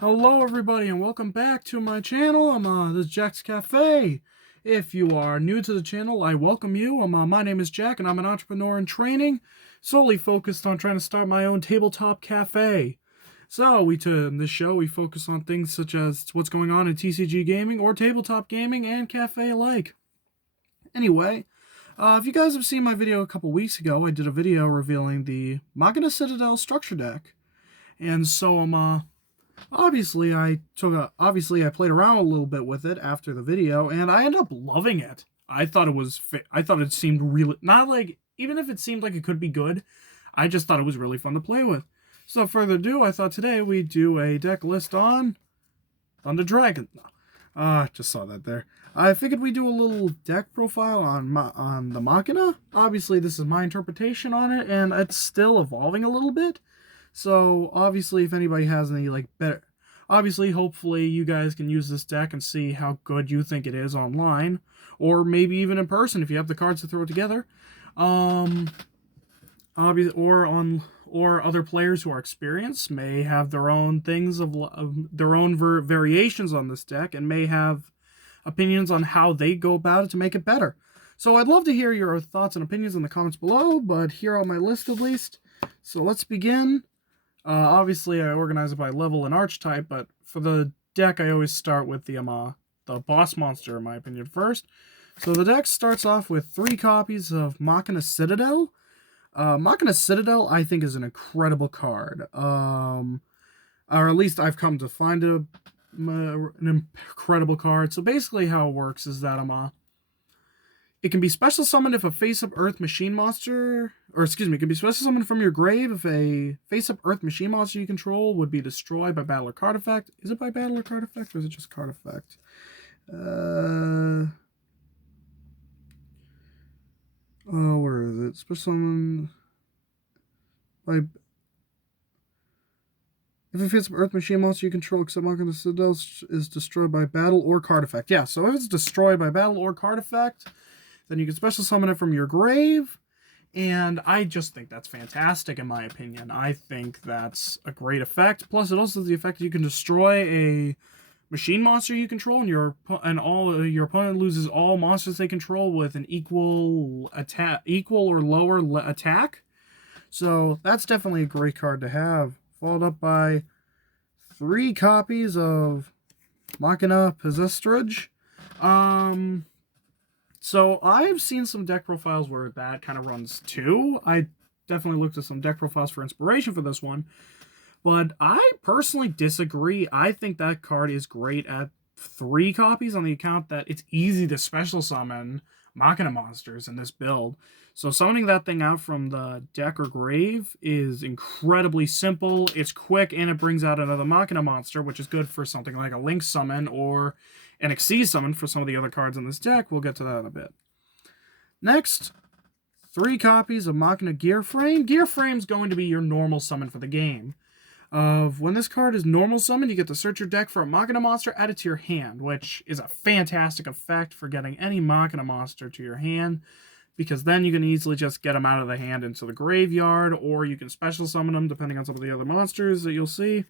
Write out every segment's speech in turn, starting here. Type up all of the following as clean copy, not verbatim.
Hello everybody and welcome back to my channel. This is Jack's Cafe. If you are new to the channel, I welcome you. My name is Jack and I'm an entrepreneur in training, solely focused on trying to start my own tabletop cafe. So in this show we focus on things such as what's going on in TCG gaming or tabletop gaming and cafe alike. Anyway, if you guys have seen my video a couple weeks ago, I did a video revealing the Machina Citadel structure deck. And so obviously I played around a little bit with it after the video, and I ended up loving it. I thought it seemed really, not like, even if it seemed like it could be good, I just thought it was really fun to play with. So without further ado, I thought today we'd do a deck list on Thunder Dragon. Just saw that there. I figured we'd do a little deck profile on the Machina. Obviously, this is my interpretation on it, and it's still evolving a little bit. So, obviously, if anybody has any, hopefully, you guys can use this deck and see how good you think it is online, or maybe even in person if you have the cards to throw it together. Or other players who are experienced may have their own things of their own variations on this deck and may have opinions on how they go about it to make it better. So I'd love to hear your thoughts and opinions in the comments below, but here on my list at least. So let's begin. Obviously, I organize it by level and archetype, but for the deck, I always start with the boss monster, in my opinion, first. So the deck starts off with 3 copies of Machina Citadel. Machina Citadel, I think, is an incredible card. Or at least I've come to find an incredible card. So basically how it works is that it can be special summoned if a face-up Earth machine monster, it can be special summoned from your grave if a face-up Earth machine monster you control would be destroyed by battle or card effect. Is it by battle or card effect, or is it just card effect? Where is it? Special summon by... If a face-up Earth machine monster you control except Machina Citadel is destroyed by battle or card effect. Yeah, so if it's destroyed by battle or card effect, then you can special summon it from your grave, and I just think that's fantastic in my opinion. I think that's a great effect. Plus, it also has the effect that you can destroy a machine monster you control, and your opponent loses all monsters they control with an equal or lower attack. So that's definitely a great card to have. Followed up by 3 copies of Machina Possesstrage. So I've seen some deck profiles where that kind of runs too. I definitely looked at some deck profiles for inspiration for this one. But I personally disagree. I think that card is great at 3 copies on the account that it's easy to special summon Machina monsters in this build. So summoning that thing out from the deck or grave is incredibly simple. It's quick, and it brings out another Machina monster, which is good for something like a Link summon or an Xyz summon for some of the other cards in this deck. We'll get to that in a bit. Next, 3 copies of Machina Gear Frame. Gear Frame's going to be your normal summon for the game. When this card is normal summoned, you get to search your deck for a Machina monster added to your hand, which is a fantastic effect for getting any Machina monster to your hand, because then you can easily just get them out of the hand into the graveyard, or you can special summon them depending on some of the other monsters that you'll see.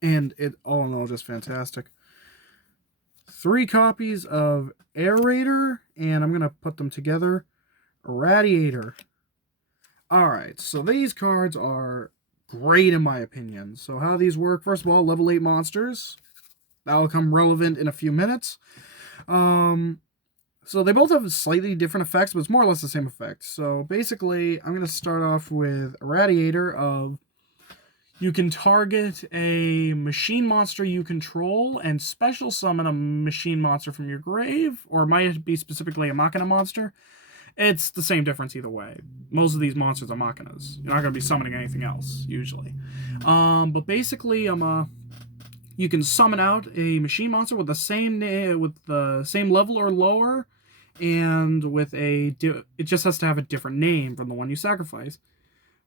And it, all in all, just fantastic. 3 copies of Aerator, and I'm going to put them together. Radiator. Alright, so these cards are great in my opinion. So how these work, first of all, level 8 monsters. That'll come relevant in a few minutes. So they both have slightly different effects, but it's more or less the same effect. So basically, I'm going to start off with a Radiator of... You can target a machine monster you control and special summon a machine monster from your grave, or it might be specifically a Machina monster. It's the same difference either way. Most of these monsters are Machinas. You're not going to be summoning anything else, usually. But basically, you can summon out a machine monster with the same level or lower, and with it just has to have a different name from the one you sacrifice.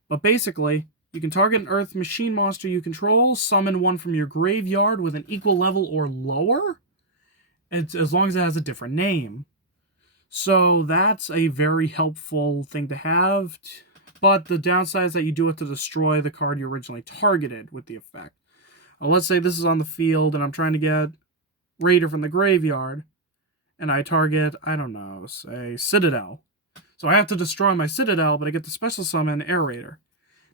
But basically, you can target an Earth machine monster you control, summon one from your graveyard with an equal level or lower, as long as it has a different name. So that's a very helpful thing to have, but the downside is that you do have to destroy the card you originally targeted with the effect. Let's say this is on the field and I'm trying to get Raider from the graveyard, and I target, I don't know, say Citadel. So I have to destroy my Citadel, but I get to special summon Air Raider.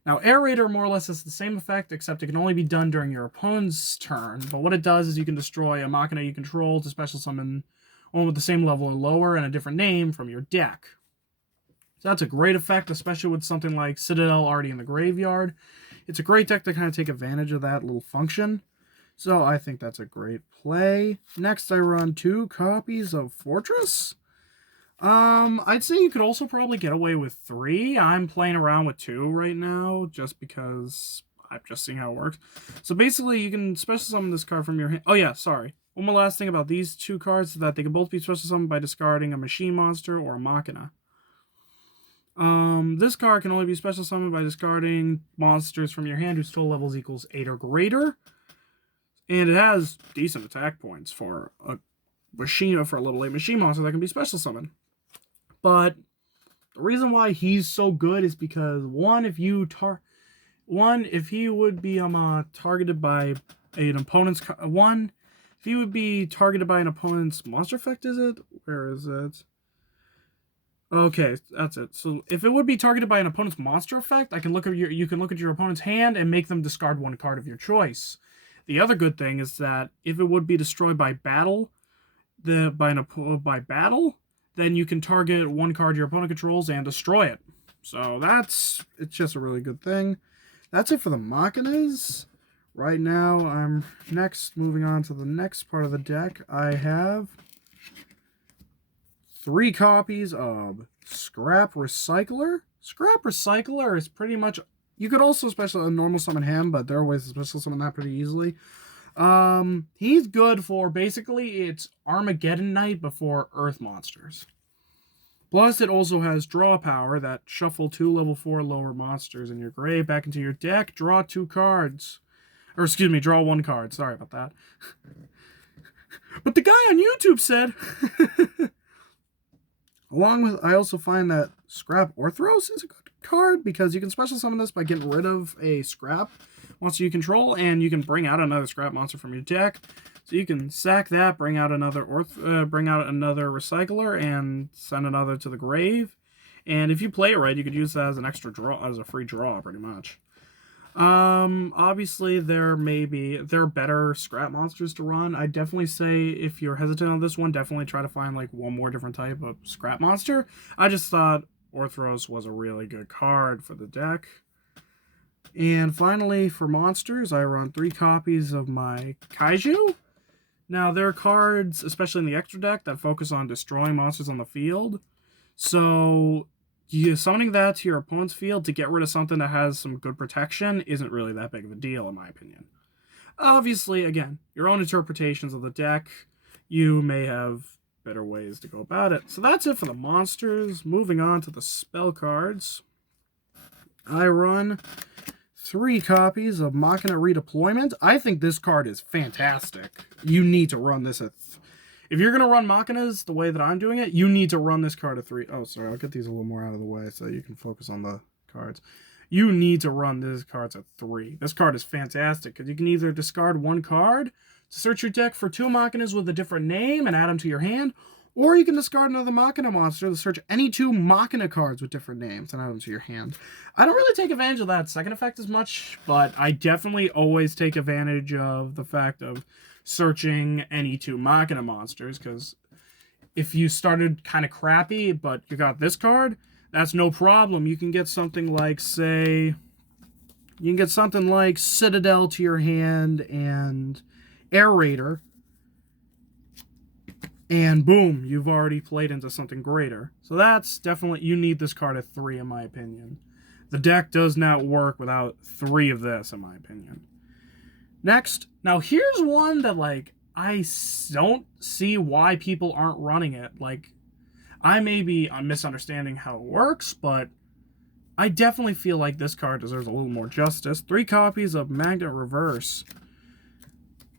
Now, Air Raider more or less has the same effect, except it can only be done during your opponent's turn. But what it does is you can destroy a Machina you control to special summon one with the same level or lower and a different name from your deck. So that's a great effect, especially with something like Citadel already in the graveyard. It's a great deck to kind of take advantage of that little function. So I think that's a great play. Next, I run 2 copies of Fortress. I'd say you could also probably get away with 3. I'm playing around with 2 right now, just because I'm just seeing how it works. So basically, you can special summon this card from your hand. Oh yeah, sorry. One more last thing about these 2 cards is that they can both be special summoned by discarding a machine monster or a Machina. This card can only be special summoned by discarding monsters from your hand whose total levels equals 8 or greater. And it has decent attack points for a Machina, for a level 8 machine monster that can be special summoned. But the reason why he's so good is because if he would be targeted by an opponent's if he would be targeted by an opponent's monster effect, is it? Where is it? Okay, that's it. So if it would be targeted by an opponent's monster effect, you can look at your opponent's hand and make them discard 1 card of your choice. The other good thing is that if it would be destroyed by battle, then you can target 1 card your opponent controls and destroy it. So it's just a really good thing. That's it for the Machinas. Right now, I'm moving on to the next part of the deck. I have 3 copies of Scrap Recycler. Scrap Recycler is pretty much... You could also normal summon him, but there are ways to special summon that pretty easily. He's good for, basically, it's Armageddon Knight before Earth monsters. Plus, it also has draw power that shuffle 2 level 4 lower monsters in your grave back into your deck, draw 2 cards. Or, excuse me, draw 1 card. Sorry about that. But the guy on YouTube said... I also find that Scrap Orthros is a good card because you can special summon this by getting rid of a Scrap monster you control, and you can bring out another Scrap monster from your deck. So you can sack that, bring out another Recycler, and send another to the grave. And if you play it right, you could use that as an extra draw, as a free draw, pretty much. Obviously there are better Scrap monsters to run. I'd definitely say if you're hesitant on this one, definitely try to find like 1 more different type of Scrap monster. I just thought Orthros was a really good card for the deck. And finally, for monsters, I run 3 copies of my Kaiju. Now, there are cards, especially in the extra deck, that focus on destroying monsters on the field. So summoning that to your opponent's field to get rid of something that has some good protection isn't really that big of a deal, in my opinion. Obviously, again, your own interpretations of the deck. You may have better ways to go about it. So that's it for the monsters. Moving on to the spell cards. I run 3 copies of Machina Redeployment. I think this card is fantastic. You need to run this at... If you're going to run Machinas the way that I'm doing it, you need to run this card at 3. Oh, sorry. I'll get these a little more out of the way so you can focus on the cards. You need to run these cards at 3. This card is fantastic because you can either discard 1 card to search your deck for 2 Machinas with a different name and add them to your hand, or you can discard another Machina monster to search any 2 Machina cards with different names and add them to your hand. I don't really take advantage of that second effect as much, but I definitely always take advantage of the fact of searching any 2 Machina monsters, because if you started kind of crappy, but you got this card, that's no problem. You can get something like, Citadel to your hand and Air Raider, and boom, you've already played into something greater. So that's definitely, you need this card at 3, in my opinion. The deck does not work without 3 of this, in my opinion. Next, now here's one that, like, I don't see why people aren't running it. Like, I'm misunderstanding how it works, but I definitely feel like this card deserves a little more justice. 3 copies of Magnet Reverse.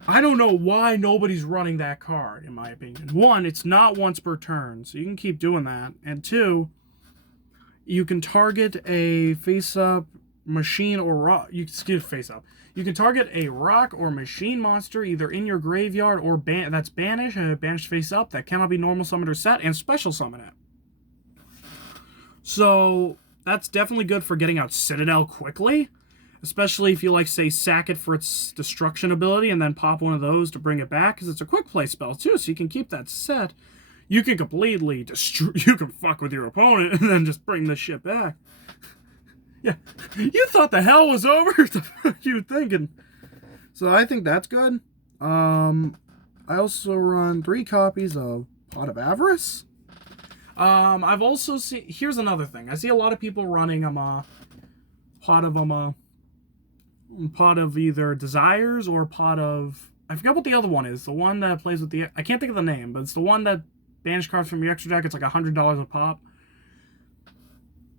I don't know why nobody's running that card, in my opinion. 1, it's not once per turn, so you can keep doing that. And 2, you can target a face-up machine or rock. You excuse face up. You can target a rock or machine monster either in your graveyard or that's banished, banished face up, that cannot be normal summoned or set, and special summon it. So that's definitely good for getting out Citadel quickly, especially if you like, say, sack it for its destruction ability and then pop one of those to bring it back, because it's a quick play spell too, so you can keep that set. You can completely destroy. You can fuck with your opponent and then just bring this shit back. Yeah, you thought the hell was over? What the fuck you thinking? So I think that's good. I also run 3 copies of Pot of Avarice. I've also seen. Here's another thing. I see a lot of people running pot of either Desires or pot of, I forget what the other one is. The one that plays with the, I can't think of the name, but it's the one that banish cards from your extra deck. It's like $100 a pop.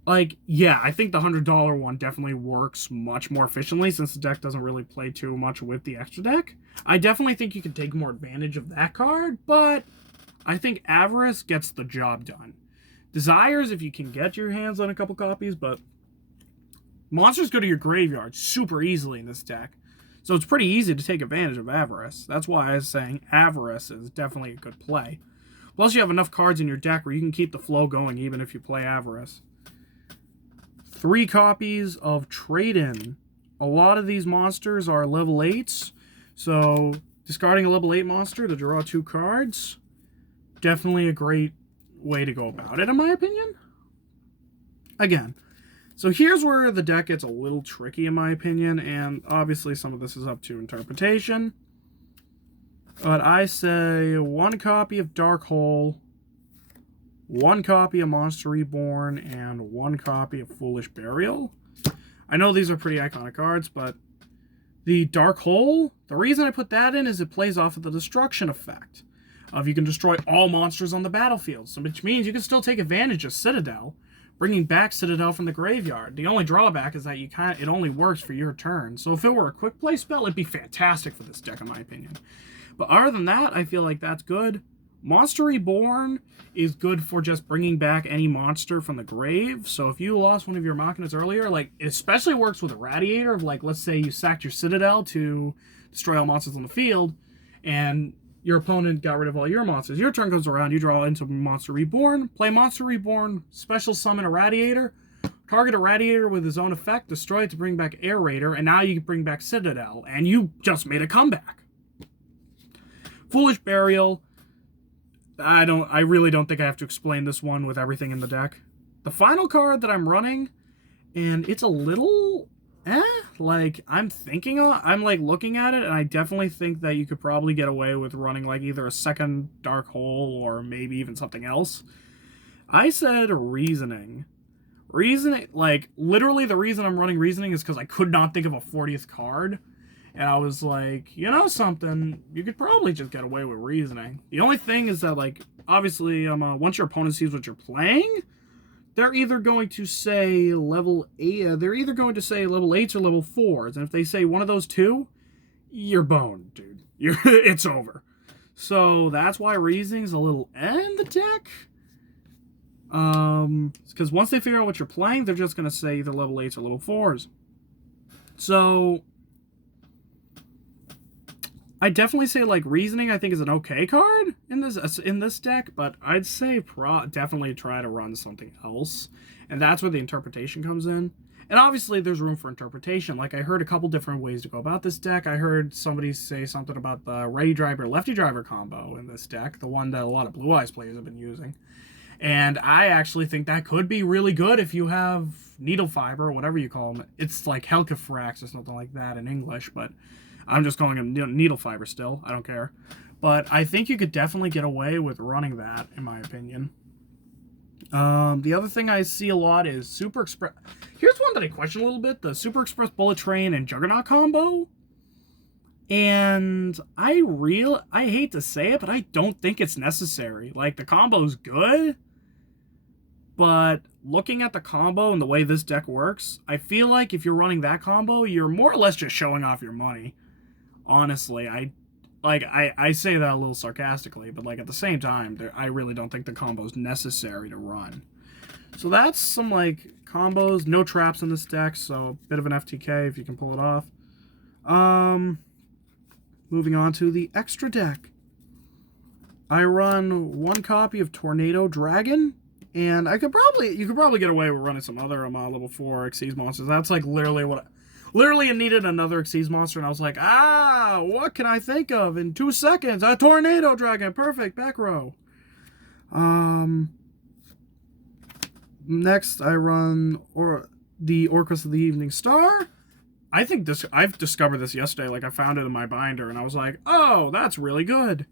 Like, yeah, I think the $100 one definitely works much more efficiently since the deck doesn't really play too much with the extra deck. I definitely think you can take more advantage of that card, but I think Avarice gets the job done. Desires, if you can get your hands on a couple copies, but monsters go to your graveyard super easily in this deck. So it's pretty easy to take advantage of Avarice. That's why I was saying Avarice is definitely a good play. Plus, you have enough cards in your deck where you can keep the flow going even if you play Avarice. 3 copies of Trade-In. A lot of these monsters are level 8s. So discarding a level 8 monster to draw 2 cards, definitely a great way to go about it, in my opinion. Again, so here's where the deck gets a little tricky, in my opinion, and obviously some of this is up to interpretation. But I say 1 copy of Dark Hole, 1 copy of Monster Reborn, and 1 copy of Foolish Burial. I know these are pretty iconic cards, but the Dark Hole, the reason I put that in is it plays off of the destruction effect of you can destroy all monsters on the battlefield, so which means you can still take advantage of Citadel, bringing back Citadel from the graveyard. The only drawback is that it only works for your turn. So if it were a quick play spell, it'd be fantastic for this deck, in my opinion. But other than that, I feel like that's good. Monster Reborn is good for just bringing back any monster from the grave. So if you lost one of your Machinas earlier, like, it especially works with a Radiator of, like, let's say you sacked your Citadel to destroy all monsters on the field, and your opponent got rid of all your monsters. Your turn comes around, you draw into Monster Reborn, play Monster Reborn, special summon a Radiator, target a Radiator with his own effect, destroy it to bring back Air Raider, and now you can bring back Citadel, and you just made a comeback. Foolish Burial, I really don't think I have to explain this one with everything in the deck. The final card that I'm running, and it's a little like, I'm like looking at it, and I definitely think that you could probably get away with running like either a second Dark Hole or maybe even something else. I said Reasoning. Reasoning, like, literally the reason I'm running Reasoning is because I could not think of a 40th card. And I was like, you know something, you could probably just get away with Reasoning. The only thing is that, like, obviously, once your opponent sees what you're playing, they're either going to say level 8, they're either going to say level 8s or level 4s. And if they say one of those two, you're boned, dude. It's over. So that's why Reasoning's a little in the deck. Because once they figure out what you're playing, they're just going to say either level 8s or level 4s. So I definitely say, like, Reasoning I think is an okay card in this deck, but I'd say definitely try to run something else, and that's where the interpretation comes in. And obviously there's room for interpretation. Like, I heard a couple different ways to go about this deck. I heard somebody say something about the righty driver lefty driver combo in this deck, the one that a lot of Blue Eyes players have been using. And I actually think that could be really good if you have Needle Fiber, or whatever you call them. It's like Helcafrax or something like that in English, but I'm just calling them Needle Fiber still. I don't care. But I think you could definitely get away with running that, in my opinion. The other thing I see a lot is Super Express. Here's one that I question a little bit. The Super Express Bullet Train and Juggernaut combo. And I hate to say it, but I don't think it's necessary. Like, the combo's good, but looking at the combo and the way this deck works, I feel like if you're running that combo, you're more or less just showing off your money. Honestly, I say that a little sarcastically, but, like, at the same time, I really don't think the combo is necessary to run. So that's some, like, combos. No traps in this deck, so a bit of an FTK if you can pull it off. Moving on to the extra deck. I run 1 copy of Tornado Dragon, and you could probably get away with running some other level 4 Xyz monsters. That's like literally I needed another Xyz monster, and I was like, what can I think of in 2 seconds? A Tornado Dragon, perfect, back row. Next I run the Orcus of the Evening Star. I've discovered this yesterday. Like, I found it in my binder, and I was like, oh, that's really good.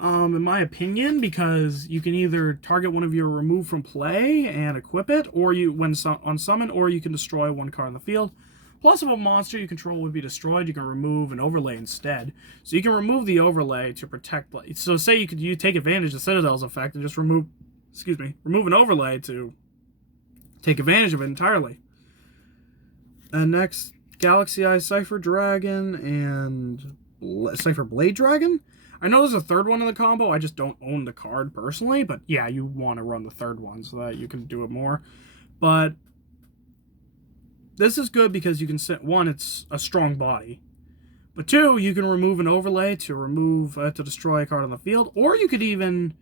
In my opinion, because you can either target one of your remove from play and equip it, or on summon, or you can destroy 1 card in the field. Plus, if a monster you control would be destroyed, you can remove an overlay instead. So you can remove the overlay to protect. So say you take advantage of Citadel's effect and just remove an overlay to take advantage of it entirely. And next, Galaxy Eye Cypher Dragon and Cypher Blade Dragon. I know there's a third one in the combo. I just don't own the card personally. But yeah, you want to run the third one so that you can do it more. But this is good because you can set, 1, it's a strong body. But 2, you can remove an overlay to destroy a card on the field. Or you could even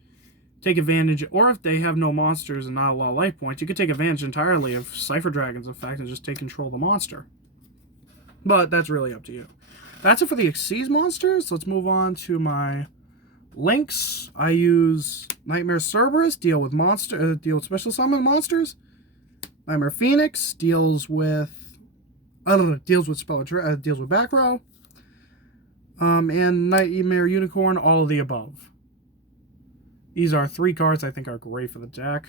take advantage, or if they have no monsters and not a lot of life points, you could take advantage entirely of Cypher Dragon's effect and just take control of the monster. But that's really up to you. That's it for the Xyz monsters. Let's move on to my links. I use Nightmare Cerberus, deal with special summon monsters. Nightmare Phoenix deals with back row. And Nightmare Unicorn, all of the above. These are 3 cards I think are great for the deck.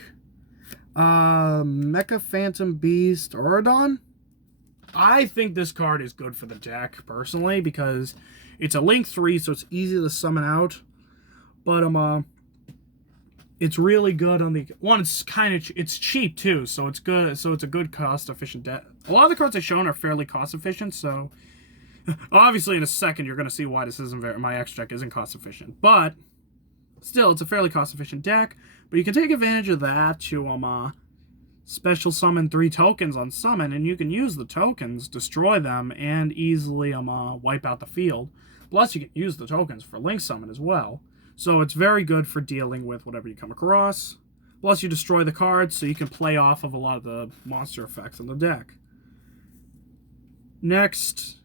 Mecha Phantom Beast Aurodon. I think this card is good for the deck, personally, because it's a Link 3, so it's easy to summon out. But, it's really good on the... 1, it's cheap, too, so it's good. So it's a good cost-efficient deck. A lot of the cards I've shown are fairly cost-efficient, so... Obviously, in a second, you're going to see why my extra deck isn't cost-efficient. But, still, it's a fairly cost-efficient deck. But you can take advantage of that to, special summon 3 tokens on summon, and you can use the tokens, destroy them, and easily wipe out the field. Plus, you can use the tokens for link summon as well. So it's very good for dealing with whatever you come across. Plus, you destroy the cards, so you can play off of a lot of the monster effects in the deck. Next,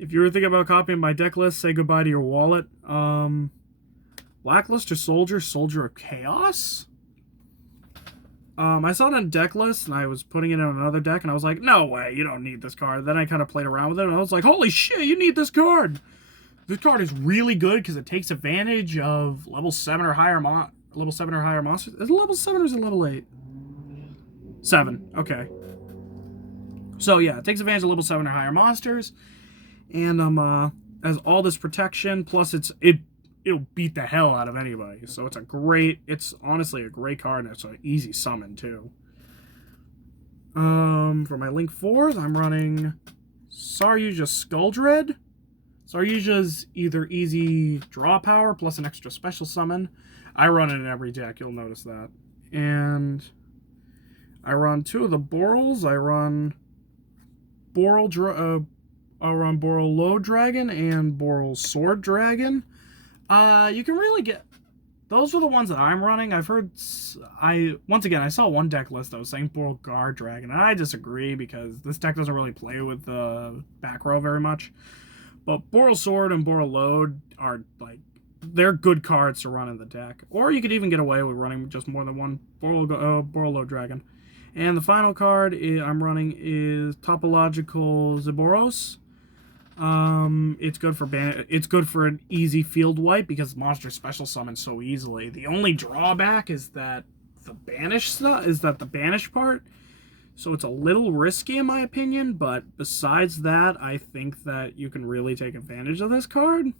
if you were thinking about copying my deck list, say goodbye to your wallet. Blackluster Soldier, Soldier of Chaos? I saw it on deck list, and I was putting it in another deck, and I was like, no way, you don't need this card. Then I kind of played around with it, and I was like, holy shit, you need this card! This card is really good because it takes advantage of level 7 or higher monsters. Is it level 7 or is it level 8? 7, okay. So yeah, it takes advantage of level 7 or higher monsters, and has all this protection, plus it'll beat the hell out of anybody. So it's honestly a great card, and it's an easy summon too. For my Link 4s, I'm running Saryuja Skulldread. Saryuja's either easy draw power plus an extra special summon. I run it in every deck, you'll notice that. And I run 2 of the Borals. I run Boral Low Dragon and Boral Sword Dragon. You can really get... Those are the ones that I'm running. I've heard... Once again, I saw one deck list that was saying Boral Guard Dragon, and I disagree because this deck doesn't really play with the back row very much. But Boral Sword and Boral Load are, they're good cards to run in the deck. Or you could even get away with running just more than one Boral Load Dragon. And the final card I'm running is Topological Zeboros. It's good for an easy field wipe because monsters special summon so easily. The only drawback is that the banish part. So it's a little risky in my opinion, but besides that, I think that you can really take advantage of this card.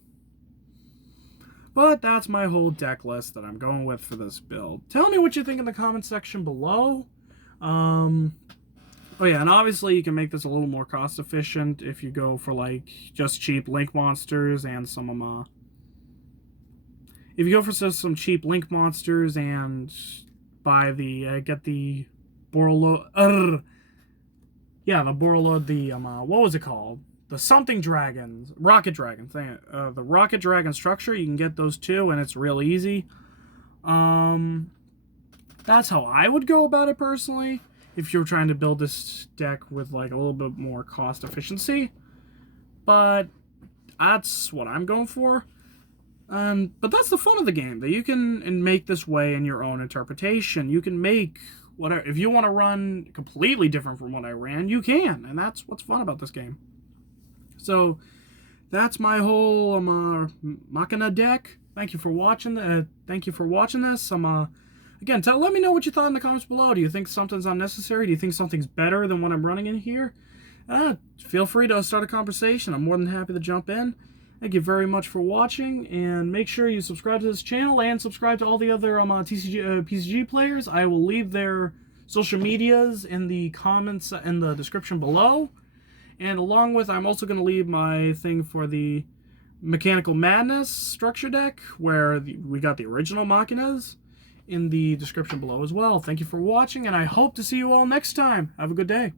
But that's my whole deck list that I'm going with for this build. Tell me what you think in the comment section below. Oh yeah, and obviously you can make this a little more cost efficient if you go for just cheap Link monsters and if you go for some cheap Link monsters and buy the get the Borreload. Yeah, the Borreload. The what was it called? The something dragons, rocket dragons. The rocket dragon structure. You can get those too, and it's real easy. That's how I would go about it personally. If you're trying to build this deck with like a little bit more cost efficiency, but that's what I'm going for. But that's the fun of the game, that you can make this way in your own interpretation. You can make whatever. If you want to run completely different from what I ran, you can, and that's what's fun about this game. So that's my whole Machina deck. Thank you for watching. Thank you for watching this. Again, let me know what you thought in the comments below. Do you think something's unnecessary? Do you think something's better than what I'm running in here? Feel free to start a conversation. I'm more than happy to jump in. Thank you very much for watching, and make sure you subscribe to this channel and subscribe to all the other PCG players. I will leave their social medias in the comments in the description below. And along with, I'm also going to leave my thing for the Mechanical Madness structure deck, where we got the original Machinas, in the description below as well. Thank you for watching, and I hope to see you all next time. Have a good day.